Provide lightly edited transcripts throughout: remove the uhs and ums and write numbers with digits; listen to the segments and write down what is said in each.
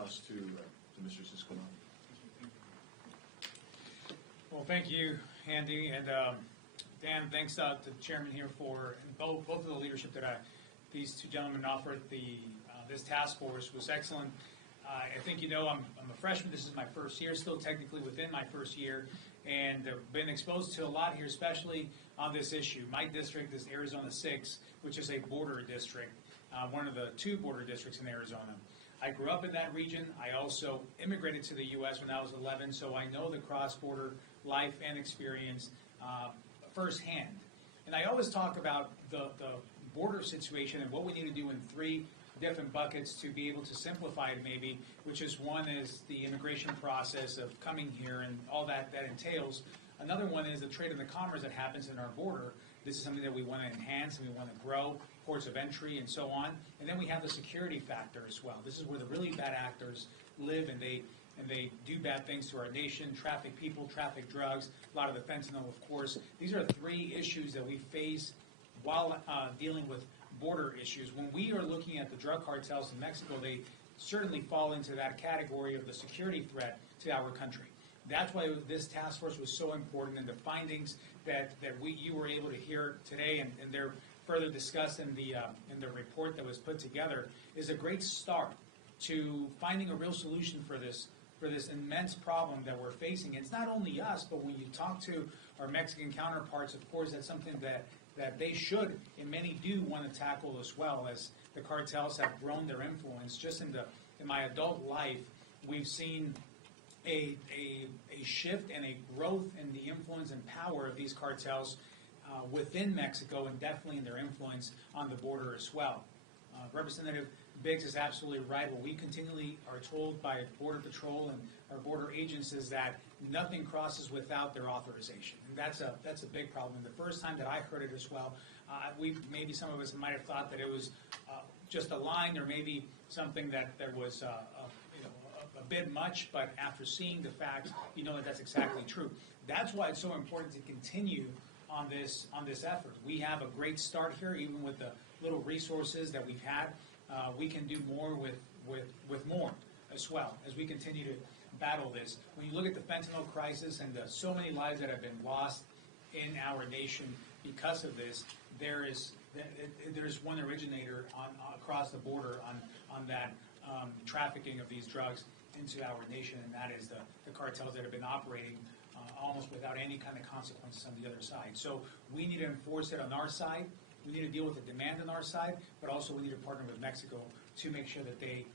toss to Mr. Ciscomani. Well, thank you, Andy, and Dan. Thanks to the chairman here for both of the leadership that these two gentlemen offered. This task force was excellent. I think I'm a freshman. This is my first year, still technically within my first year, and I've been exposed to a lot here, especially on this issue. My district is Arizona 6, which is a border district, one of the 2 border districts in Arizona. I grew up in that region. I also immigrated to the U.S. when I was 11, so I know the cross-border life and experience firsthand. And I always talk about the border situation and what we need to do in 3 different buckets to be able to simplify it maybe, which is one is the immigration process of coming here and all that entails. Another one is the trade and the commerce that happens in our border. This is something that we want to enhance and we want to grow, ports of entry and so on. And then we have the security factor as well. This is where the really bad actors live and they do bad things to our nation, traffic people, traffic drugs, a lot of the fentanyl, of course. These are 3 issues that we face while dealing with border issues. When we are looking at the drug cartels in Mexico, they certainly fall into that category of the security threat to our country. That's why this task force was so important, and the findings that you were able to hear today, and they're further discussed in the report that was put together, is a great start to finding a real solution for this immense problem that we're facing. It's not only us, but when you talk to our Mexican counterparts, of course, that's something that they should, and many do want to tackle as well, as the cartels have grown their influence. Just in my adult life, we've seen a shift and a growth in the influence and power of these cartels within Mexico, and definitely in their influence on the border as well. Representative Biggs is absolutely right. What we continually are told by Border Patrol and our border agents is that nothing crosses without their authorization, and that's a big problem. And the first time that I heard it as well, maybe some of us might have thought that it was just a line or maybe something that was a bit much, but after seeing the facts, you know that that's exactly true. That's why it's so important to continue on this effort. We have a great start here, even with the little resources that we've had. We can do more with more as well as we continue to battle this. When you look at the fentanyl crisis and so many lives that have been lost in our nation because of this, there's one originator across the border on that trafficking of these drugs into our nation, and that is the cartels that have been operating almost without any kind of consequences on the other side. So we need to enforce it on our side. We need to deal with the demand on our side, but also we need to partner with Mexico to make sure that they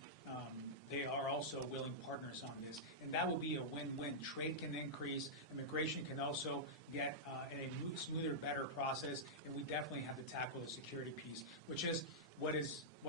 are also willing partners on this. And that will be a win-win. Trade can increase, immigration can also get in a smoother, better process, and we definitely have to tackle the security piece, which is what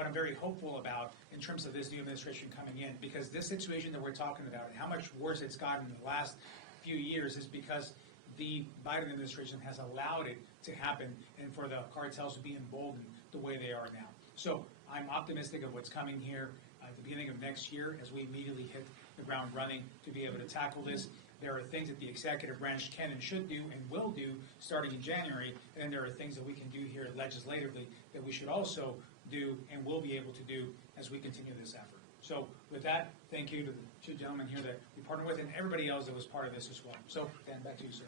I'm very hopeful about in terms of this new administration coming in, because this situation that we're talking about and how much worse it's gotten in the last few years is because the Biden administration has allowed it to happen and for the cartels to be emboldened the way they are now. So I'm optimistic of what's coming here at the beginning of next year as we immediately hit the ground running to be able to tackle this. There are things that the executive branch can and should do and will do starting in January, and then there are things that we can do here legislatively that we should also do and will be able to do as we continue this effort. So with that, thank you to the 2 gentlemen here that we partnered with and everybody else that was part of this as well. So Dan, back to you, sir.